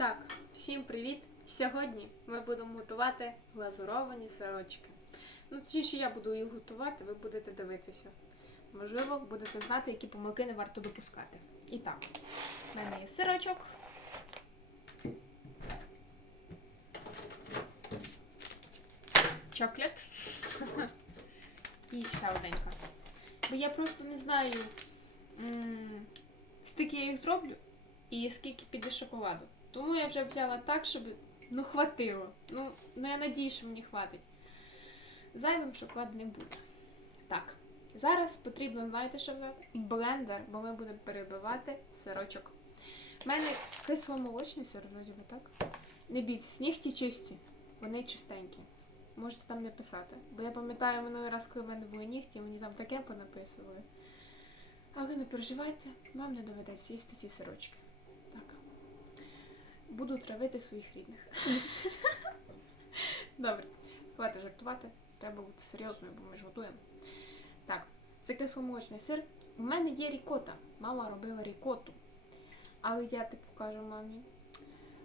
так, всім привіт! Сьогодні ми будемо готувати глазуровані сирочки. Ну, точніше, я буду їх готувати, ви будете дивитися. Можливо, будете знати, які помилки не варто допускати. І так, в мене є сирочок. Чоклет. І ще одненька. Бо я просто не знаю, м, скільки я їх зроблю і скільки піде шоколаду. Тому я вже взяла так, щоб ну хватило. Ну, ну я надію, що мені хватить. Зайвим шоколад не буде. Так, зараз потрібно, знаєте, що взяти? Блендер, бо ми будемо перебивати сирочок. У мене кисломолочний сир, вроді би так. Не бійтесь, нігті чисті, вони чистенькі. Можете там не писати. Бо я пам'ятаю минулий раз, коли в мене були нігті, мені там таке понаписували. А ви не переживайте, вам не доведеться їсти ці сирочки. Буду травити своїх рідних. Добре, хватить жартувати. Треба бути серйозною, бо ми ж готуємо. Так, це кисломолочний сир. У мене є рікота. Мама робила рікоту. Але я типу кажу мамі,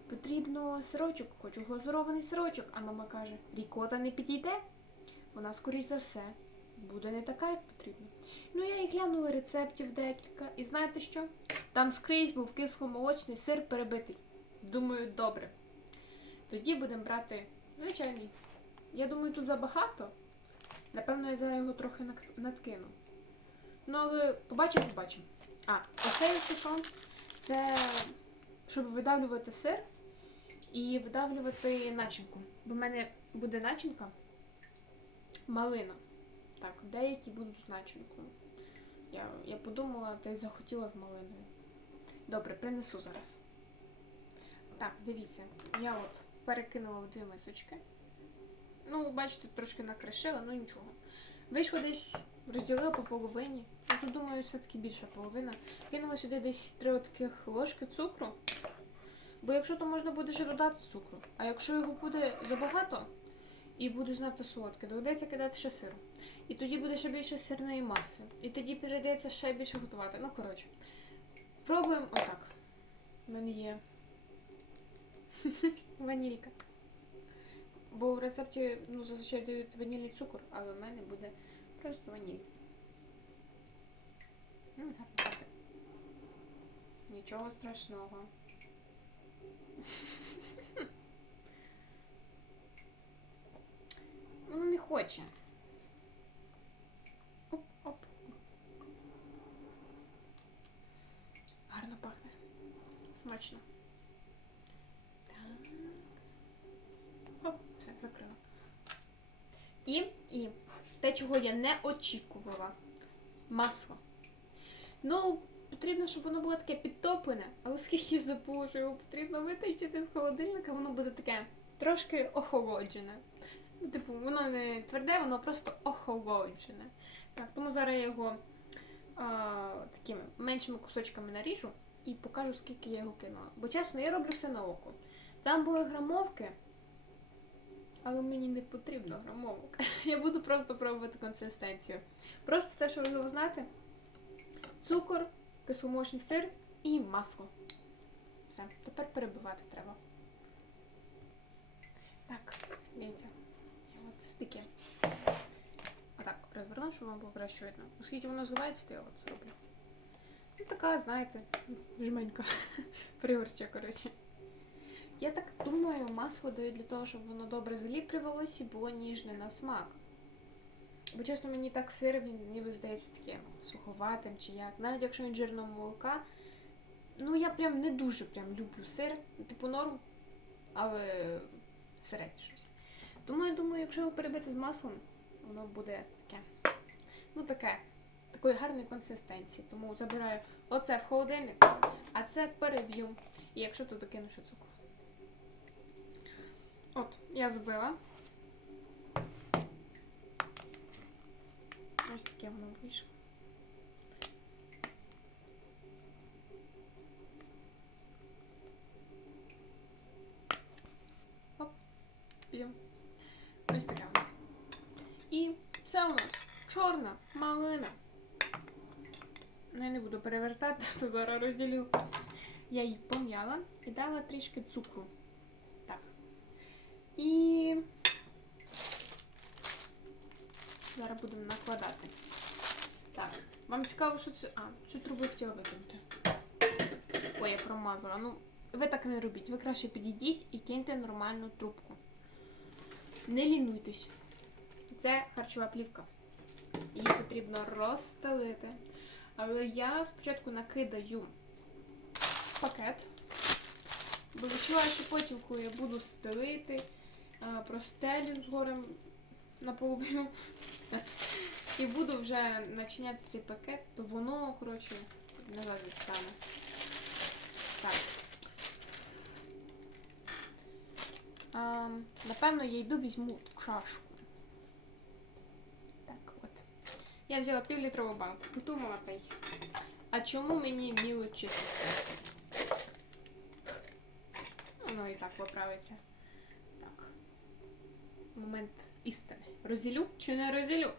потрібно сирочок, хочу глазурований сирочок. А мама каже, рікота не підійде. Вона, скоріш за все, буде не така, як потрібно. Ну, я і глянула рецептів декілька. І знаєте що? Там скрізь був кисломолочний сир перебитий. Думаю, добре. Тоді будемо брати звичайний. Я думаю, тут забагато. Напевно, я зараз його трохи надкину. Ну, але побачимо, побачимо. А, оце якщо що, це щоб видавлювати сир і видавлювати начинку. Бо в мене буде начинка малина. Так, деякі будуть з начинкою. Я, я подумала та й захотіла з малиною. Добре, принесу зараз. Так, дивіться, я от перекинула дві мисочки. Ну, бачите, трошки накришила, ну нічого. Вийшло десь, розділила по половині. Я тут думаю, все-таки більша половина. Кинула сюди десь три таких ложки цукру. Бо якщо то можна буде ще додати цукру. А якщо його буде забагато і буде знато солодке, доведеться кидати ще сиру. І тоді буде ще більше сирної маси. І тоді прийдеться ще більше готувати. Ну, коротше. Пробуємо отак. У мене є ванілька. Бо в рецепті ну, зазвичай дають ванільний цукор, але в мене буде просто ваніль. М, гарно пахне. Нічого страшного. Воно не хоче. Оп, оп. Гарно пахне. Смачно. Так. Оп, все, закрила. І, і те, чого я не очікувала. Масло. Ну, потрібно, щоб воно було таке підтоплене, але скільки я забула, що його потрібно витащити з холодильника, воно буде таке трошки охолоджене. Ну, типу, воно не тверде, воно просто охолоджене. Так, тому зараз я його а, такими меншими кусочками наріжу і покажу, скільки я його кинула. Бо чесно, я роблю все на око. Там були грамовки, але мені не потрібно грамовок. Я буду просто пробувати консистенцію. Просто те, що вже знаєте, цукор, кисломолочний сир і масло. Все, тепер перебивати треба. Так, дивіться. От стики. Отак, розверну, щоб вам було краще видно. Оскільки воно зливається, то я от зроблю. Ну, така, знаєте, жменька. Пригорча, коротше. Я так думаю, масло дають для того, щоб воно добре заліплювалося і було ніжне на смак. Бо чесно, мені так сир, він ніби здається таким суховатим чи як. Навіть якщо він жирного молока. Ну, я прям не дуже прям люблю сир. Типу норм, але середнє щось. Тому я думаю, якщо його перебити з маслом, воно буде таке. Ну, таке. Такої гарної консистенції. Тому забираю оце в холодильник, а це переб'ю. І якщо то докину ще цукру. От, я збила. Ось таке воно вийшло. Оп, п'ємо. Ось воно. І це у нас чорна малина. Ну, я не буду перевертати, то зараз розділю. Я її пом'яла і дала трішки цукру. Так. І зараз. Так, вам цікаво, що це. А, цю трубу хотіла викинути. Ой, я промазала. Ну, ви так не робіть. Ви краще підійдіть і киньте нормальну трубку. Не лінуйтесь. Це харчова плівка. Її потрібно розстелити. Але я спочатку накидаю пакет. Бо відчуваю, що потім, коли я буду стелити, простелю згорем наполовину. І буду вже начиняти цей пакет, то воно, коротше, назад стане. Так. А, напевно, я йду візьму чашку. Так, от. Я взяла півлітрову банку. Подумала пейс. А чому мені міло чистити? Воно і так поправиться. Так. Момент істини. Розділю чи не розділю?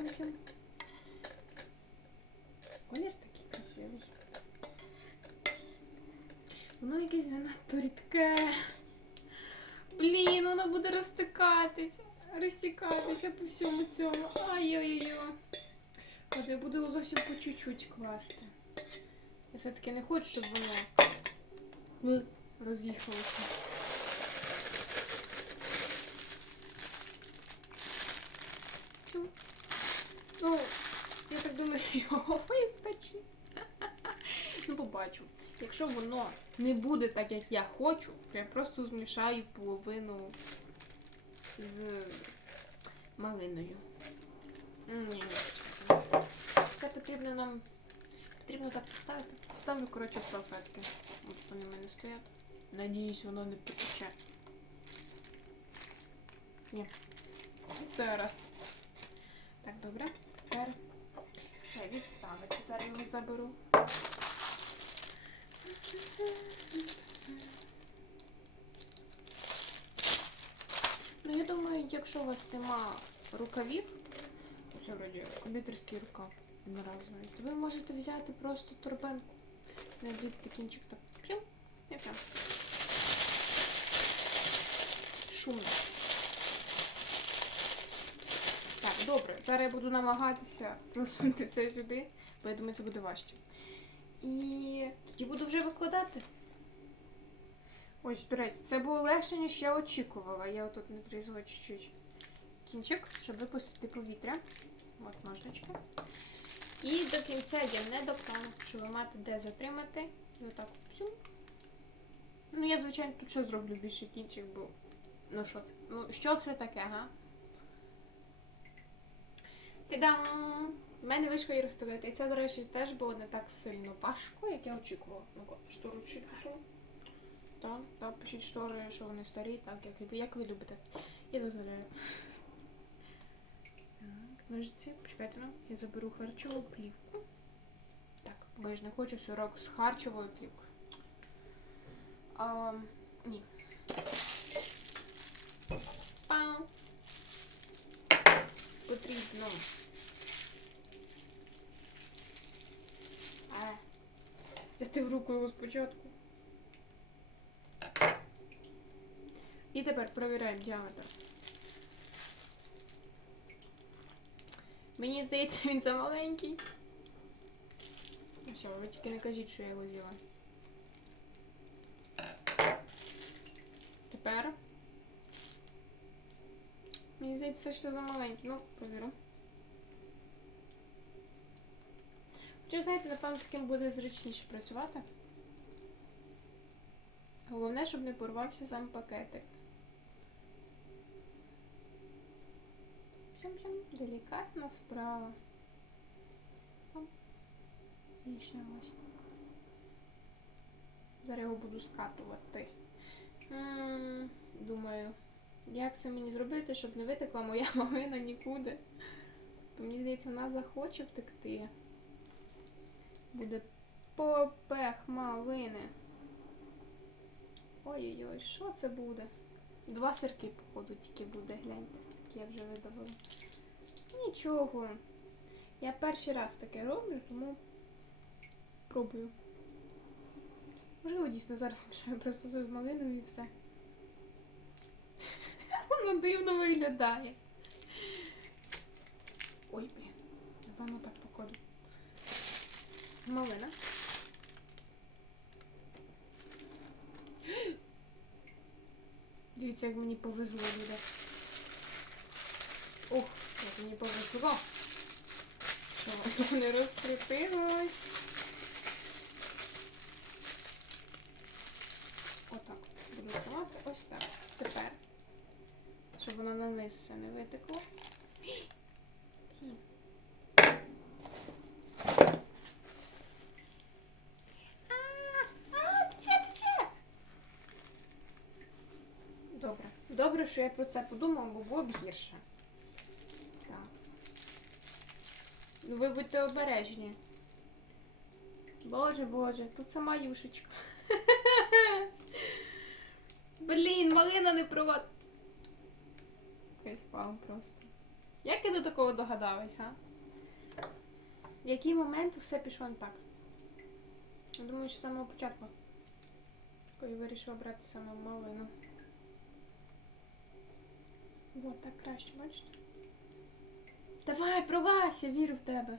П'ям-п'ям. Колір такий красивий. Воно якесь занадто рідке. Блін, воно буде розтикатися. Розтікатися по всьому цьому. Ай-ой-ой. От я буду зовсім по чуть-чуть класти. Я все-таки не хочу, щоб воно роз'їхалося. Чу. Ну, я так думаю, його вистачить. Ну, побачу. Якщо воно не буде так, як я хочу, то я просто змішаю половину з малиною. Ні. Це потрібно нам. Потрібно так поставити. Ставлю, коротше, салфетки. От вони в мене стоять. Надіюсь, воно не потече. Ні. Це раз. Так, добре. Тепер це відставити. Зараз його заберу. Ну, я думаю, якщо у вас нема рукавів, це вроді кондитерський рукав одноразовий, то ви можете взяти просто торбинку, надрізати кінчик так. П'ю, і прям. Шумно. Так, добре. Зараз я буду намагатися засунути це сюди, бо я думаю, це буде важче. І тоді буду вже викладати. Ось, до речі, це було легше, ніж я очікувала. Я отут надрізала чуть-чуть кінчик, щоб випустити повітря. От ножнички. І до кінця я не достану, щоб мати де затримати. І отак всю. Ну, я, звичайно, тут що зроблю більше кінчик, бо. Ну, що це? Ну, що це таке, га? Ти-дам! У мене вийшло її розставити. І це, до речі, теж було не так сильно важко, як я очікувала. Ну-ка, штору чуть посуну. Так, так, пишіть штори, що вони старі, так, як як ви любите. Я дозволяю. Так, ножиці, почекайте, ну, я заберу харчову плівку. Так, бо я ж не хочу сирок з харчовою плівкою. А, ні. Пау. Потрібно. А, взяти в руку його спочатку. І тепер провіряємо діаметр. Мені здається, він замаленький. Все, ви тільки не кажіть, що я його з'їла. Тепер. Мені здається, що замаленький. Ну, повірю. Хоча, знаєте, напевно, таким буде зручніше працювати. Головне, щоб не порвався сам пакетик. Делікатна справа. І ось так. Зараз його буду скатувати. Думаю, як це мені зробити, щоб не витекла моя малина нікуди. Мені здається, вона захоче втекти. Буде попех малини. Ой-ой-ой, що це буде? Два сирки, походу, тільки буде, гляньте, такі я вже видавила. Нічого. Я перший раз таке роблю, тому пробую. Можливо, дійсно зараз мішаю просто з малиною і все. Воно дивно виглядає. Ой, блін. Воно так. Малина. Дивіться, як мені повезло буде. Ох, як мені повезло. Що воно не розкріпилось. Отак. Буду тримати ось так. Тепер. Щоб воно на низ все не витекло. Блін. А, а, тече, тече. Добре. Добре, що я про це подумала, бо було б гірше. Так. Ну ви будьте обережні. Боже, боже, тут сама юшечка. Блін, малина не про вас. Просто. Як я до такого догадалась, га? В який момент все пішло не так? Я думаю, що з самого початку. Коли вирішила брати саме малину. Так краще, бачите? Давай, пролазь, я вірю в тебе.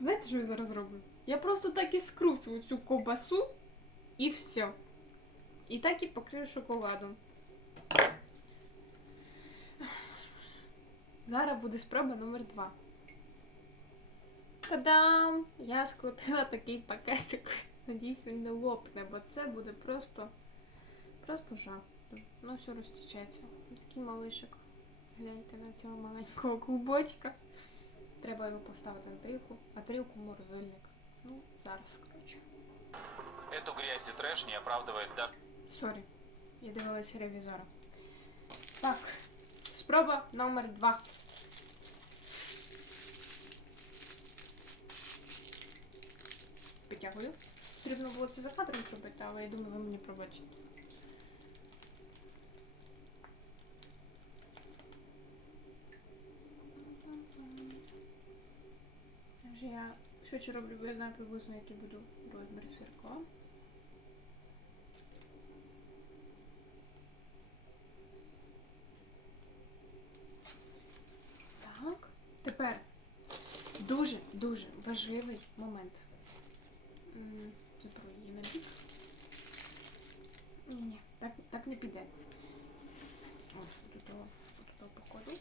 Знаєте, що я зараз роблю? Я просто так і скручую цю ковбасу і все. І так і покрию шоколадом. Зараз буде спроба номер два. Та-дам! Я скрутила такий пакетик. Надіюсь, він не лопне, бо це буде просто. Просто жах. Ну, все розтічеться. Такий малишик. Гляньте на цього маленького клубочка. Треба його поставити на тарілку, а тарілку в морозильник. Ну, зараз скручу. Эту грязь и трэш не оправдывает даже... Сорі, я дивилася ревізора. Так, спроба номер два. Підтягую. Потрібно було це за кадром зробити, але я думаю, ви мені пробачите. Швидше роблю, бо я знаю приблизно, який буду розмір сирка. Так. Тепер дуже-дуже важливий момент. М, Заберу її на бік. Ні-ні, так, так не піде. От тут того, тут того покладу.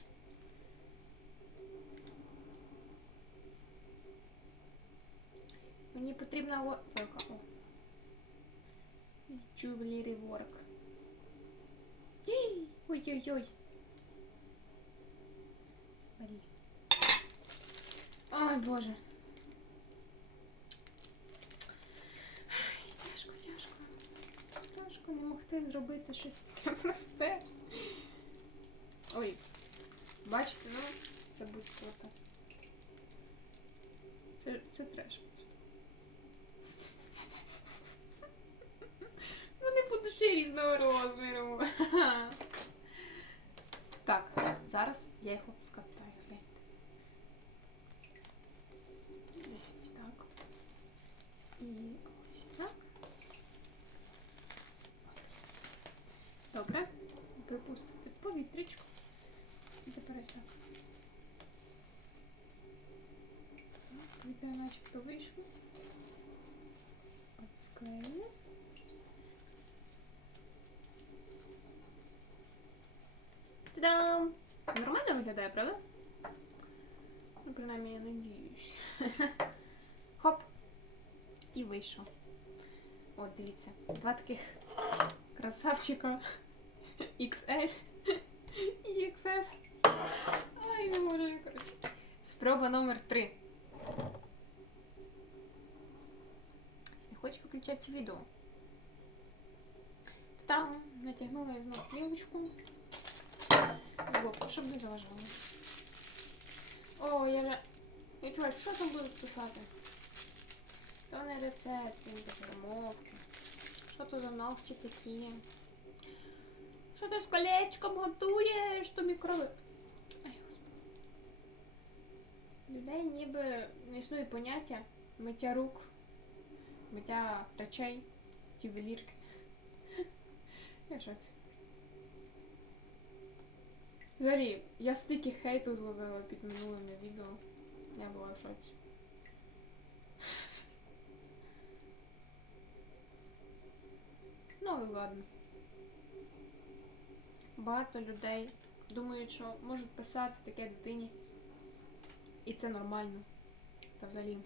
Мені потрібна ворка. О. Jewelry work. Ой-ой-ой. Ой, Боже. Тяжко, тяжко. Тяжко не могти зробити щось таке просте. Ой. Бачите, ну, це будь круто. Це, це треш просто. Вони будуть ще різного розміру. Так, зараз я його скатаю. Десь так. І ось так. Добре. Випустити повітрячку. І тепер ось так. Повітря начебто вийшло. От склеїмо. Та-дам! Нормально виглядає, правда? Ну, принаймні, я надіюсь. Хоп! І вийшов. От, дивіться, два таких красавчика XL і XS. Ай, не можу, коротше. Спроба номер три. Не хочу виключати відео. Там натягнула я знову плівочку. Боку, щоб не заважало. О, я вже. Я чую, що там будуть писати? То не рецепт, не промовки. Що то за ногті такі? Що ти з колечком готуєш? То мікроби. Ай, господи. Людей ніби не існує поняття миття рук, миття речей, ювелірки. Я шоці. Взагалі, я стільки хейту зловила під минулими відео. Я була в шоці. Ну і ладно. Багато людей думають, що можуть писати таке дитині. І це нормально. Та взагалі.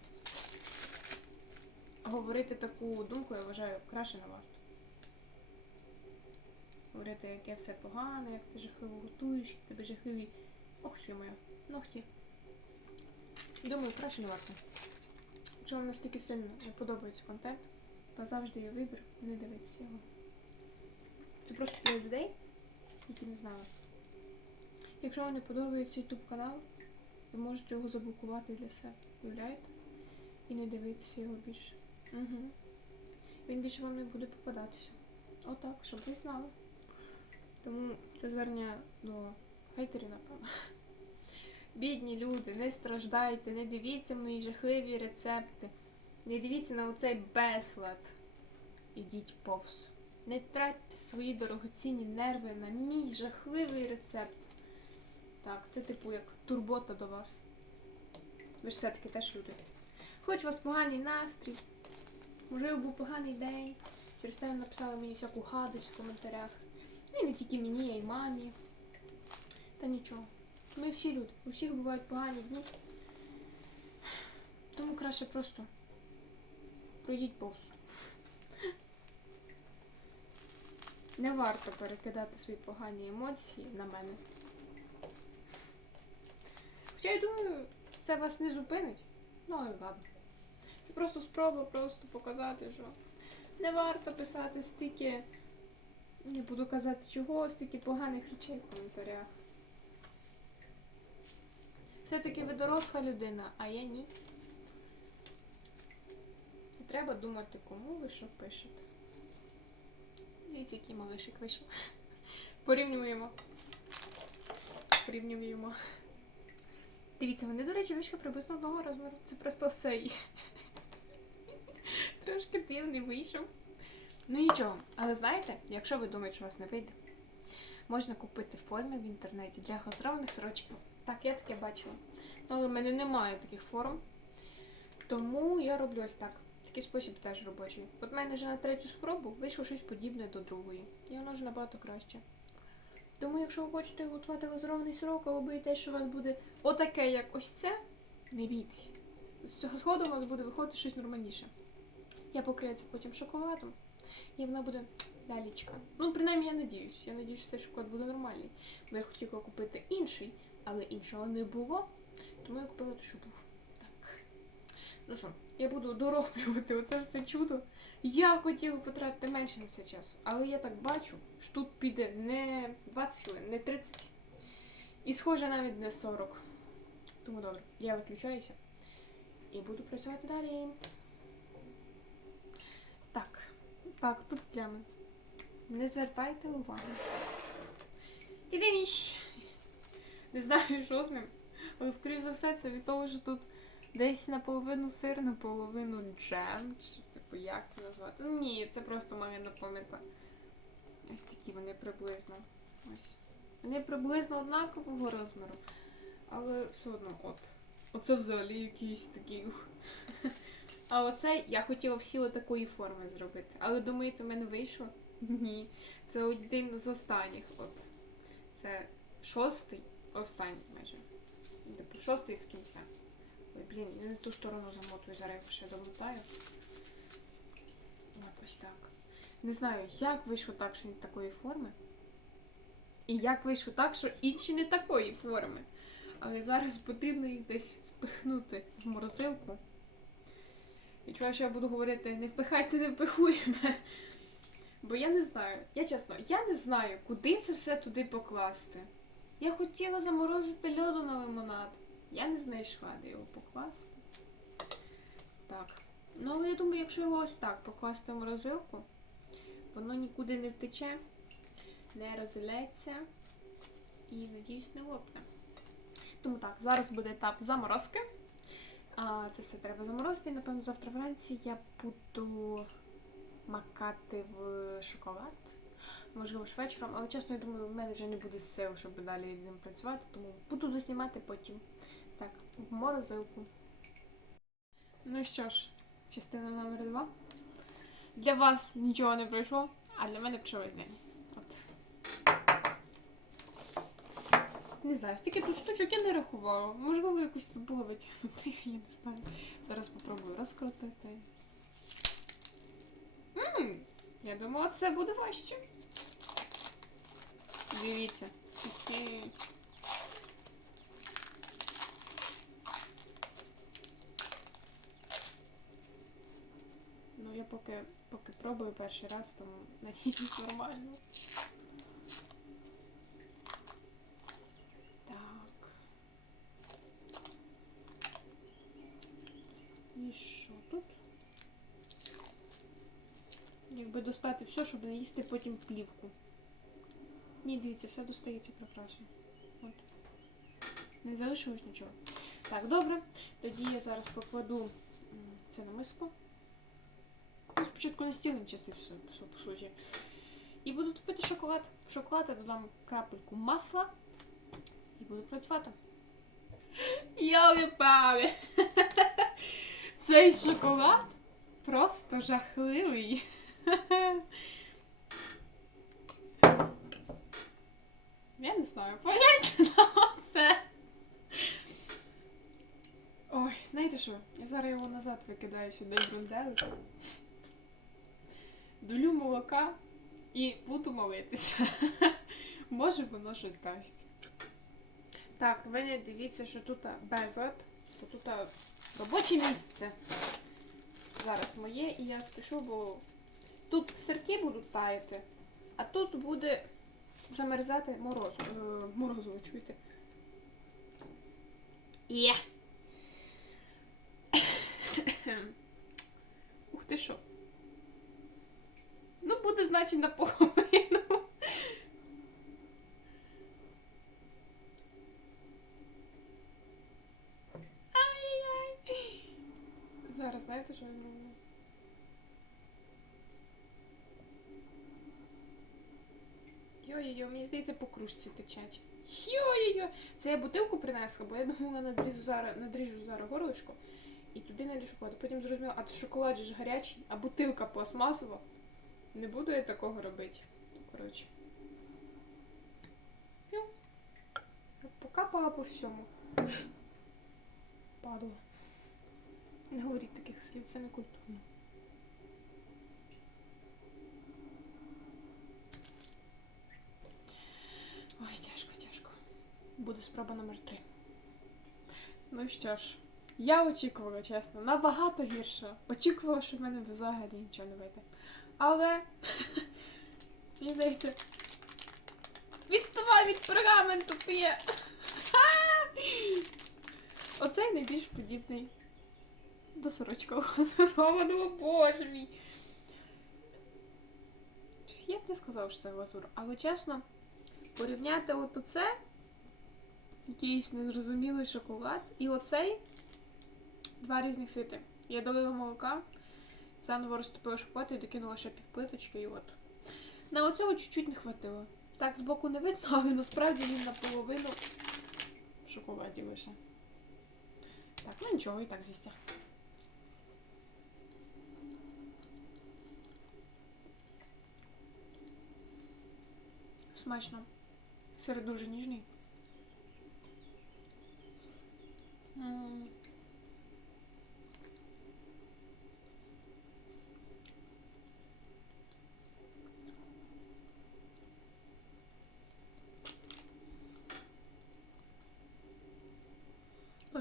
Говорити таку думку, я вважаю, краще не варто. Говорити, яке все погане, як ти жахливо готуєш, як тебе жахливі. Ох, йо моє, ногті. Думаю, краще не варто. Якщо вам настільки сильно не подобається контент, то завжди є вибір не дивитися його. Це просто для людей, які не знали. Якщо вам не подобається YouTube канал, ви можете його заблокувати для себе. Уявляєте? І не дивитися його більше. Угу. Він більше вам не буде попадатися. Отак, щоб ви знали. Тому це звернення до хейтерів, напевно. Бідні люди, не страждайте, не дивіться мої жахливі рецепти. Не дивіться на оцей безлад. Ідіть повз. Не тратьте свої дорогоцінні нерви на мій жахливий рецепт. Так, це типу як турбота до вас. Ви ж все-таки теж люди. Хоч у вас поганий настрій, можливо, був поганий день. Через те написали мені всяку гадость в коментарях. Ну, І не тільки мені, а й мамі. Та нічого. Ми всі люди. У всіх бувають погані дні. Тому краще просто пройдіть повз. Не варто перекидати свої погані емоції на мене. Хоча я думаю, це вас не зупинить. Ну і ладно. Це просто спроба просто показати, що не варто писати стільки, не буду казати чого, стільки поганих речей в коментарях. Все-таки ви доросла людина, а я ні. І треба думати, кому ви що пишете. Дивіться, який малишик вийшов. Порівнюємо. Порівнюємо. Дивіться, вони, до речі, вийшли приблизно одного розміру. Це просто цей. Трошки дивний вийшов. Ну нічого, але знаєте, якщо ви думаєте, що у вас не вийде, можна купити форми в інтернеті для глазурованих сорочків. Так, я таке бачила. Ну, але в мене немає таких форм. Тому я роблю ось так. Такий спосіб теж робочий. От в мене вже на третю спробу вийшло щось подібне до другої. І воно вже набагато краще. Тому, якщо ви хочете готувати глазурований сирок, але боїтесь, що у вас буде отаке, як ось це, не бійтесь. З цього згодом у вас буде виходити щось нормальніше. Я покрию це потім шоколадом, і вона буде лялічка. Ну, принаймні, я надіюсь. Я надіюсь, що цей шоколад буде нормальний. Бо я хотіла купити інший, але іншого не було. Тому я купила те, що був. Так. Ну що, я буду дороблювати оце все чудо. Я хотіла потратити менше на це часу, але я так бачу, що тут піде не 20 хвилин, не 30. І схоже навіть не 40. Тому добре, я виключаюся і буду працювати далі. Так, так, тут плями. Не звертайте уваги. Ідеміщ! Не знаю, що з ним. Але, скоріш за все, це від того, що тут десь наполовину сир, наполовину джем. Чи, типу, як це назвати? Ні, це просто магія пам'ята. Ось такі вони приблизно. Ось. Вони приблизно однакового розміру. Але все одно, от. Оце взагалі якийсь такий. А оце я хотіла всі отакої форми зробити. Але думаєте, в мене вийшло? Ні. Це один з останніх. От. Це шостий, останній майже. Шостий з кінця. Ой, блін, я не ту сторону замотую, зараз я ще домотаю. Якось так. Не знаю, як вийшло так, що не такої форми. І як вийшло так, що інші не такої форми. Але зараз потрібно їх десь впихнути в морозилку. Відчуваю, що я буду говорити не впихайте, не впихуємо. Бо я не знаю. Я чесно, я не знаю, куди це все туди покласти. Я хотіла заморозити льоду на лимонад. Я не знайшла, де його покласти. Так. Ну, але я думаю, якщо його ось так покласти в морозилку, воно нікуди не втече, не розілється і, надіюсь, не лопне. Тому так, зараз буде етап заморозки. А це все треба заморозити. Напевно, завтра вранці я буду макати в шоколад. Можливо, ж вечором, але чесно, я думаю, в мене вже не буде сил, щоб далі ним працювати, тому буду дознімати потім. Так, в морозилку. Ну що ж, частина номер два. Для вас нічого не пройшло, а для мене почалось день. От. Не знаю, стільки тут штучок я не рахувала. Можливо, якусь забула витягнути, я не знаю. Зараз попробую розкрутити. Ммм, я думала, це буде важче. Дивіться. Ну, я поки, поки пробую перший раз, тому надіюсь нормально. Так. І що тут? Якби достати все, щоб не їсти потім плівку. Ні, дивіться, все достається прекрасно. От. Не залишилось нічого. Так, добре. Тоді я зараз покладу це на миску. Ну, спочатку на стіл все, по суті. І буду топити шоколад. В шоколад я додам крапельку масла і буду працювати. Йоли-пали! Цей шоколад просто жахливий. Я не знаю, погляньте на це. Ой, знаєте що? Я зараз його назад викидаю сюди в брунделик. Долю молока і буду молитися. Може воно щось дасть. Так, ви не дивіться, що тут безлад, бо тут робоче місце. Зараз моє, і я спішу, бо тут сирки будуть таяти, а тут буде замерзати мороз. Е, морозиво, чуєте? Є. Ух ти що. Ну, буде, значить, наполовину. Ай-яй-яй. Зараз, знаєте, що я роблю? Йо-йо-йо, мені здається, по кружці течать. Йо-йо-йо. Це я бутилку принесла, бо я думала, надрізу зараз, надріжу зараз горлишко і туди налью шоколад. Потім зрозуміла, а шоколад же ж гарячий, а бутилка пластмасова. Не буду я такого робити. Коротше. Покапала по всьому. Падла. Не говоріть таких слів, це не культурно. Ой, тяжко, тяжко. Буде спроба номер три. Ну що ж, я очікувала, чесно, набагато гірше. Очікувала, що в мене взагалі нічого не вийде. Але мені здається. Відставай від пергаменту, п'є! Оцей найбільш подібний до сорочкового глазурованого, боже мій. Я б не сказала, що це глазур, але чесно, порівняти от оце, якийсь незрозумілий шоколад, і оцей два різних світи. Я долила молока, заново розтопила шоколад і докинула ще півплиточки, і от. На оцього чуть-чуть не хватило. Так, збоку не видно, але насправді він наполовину в шоколаді лише. Так, ну нічого, і так зістя. Смачно. Сир дуже ніжний.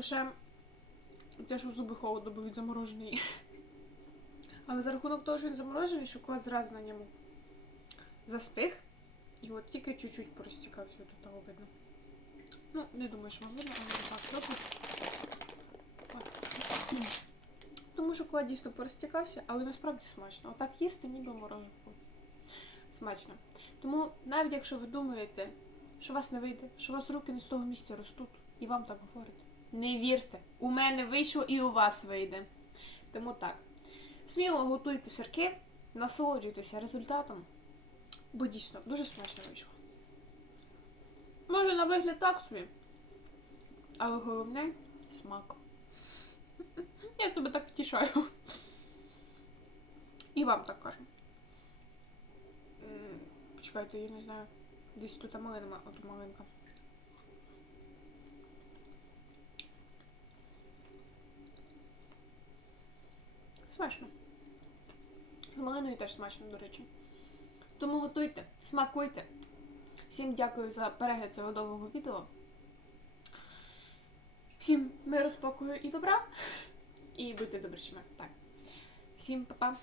Лише те, що зуби холодно, бо він заморожений. Але за рахунок того, що він заморожений, шоколад зразу на ньому застиг. І от тільки чуть-чуть порозтікався тут того видно. Ну, не думаю, що вам видно, але так трохи. Тому шоколад дійсно порозтікався, але насправді смачно. Отак їсти, ніби морозивку. Смачно. Тому навіть якщо ви думаєте, що вас не вийде, що у вас руки не з того місця ростуть, і вам так говорять, Не вірте, у мене вийшло і у вас вийде. Тому так. Сміло готуйте сирки, насолоджуйтеся результатом, бо дійсно дуже смачно вийшло. Може на вигляд так собі. Але головне смак. Я себе так втішаю. І вам так кажу. Почекайте, я не знаю. Десь тут малина, от малинка. Смачно. З малиною теж смачно, до речі. Тому готуйте, смакуйте. Всім дякую за перегляд цього довгого відео. Всім миру, спокою і добра. І будьте добрішими. Так. Всім па-па.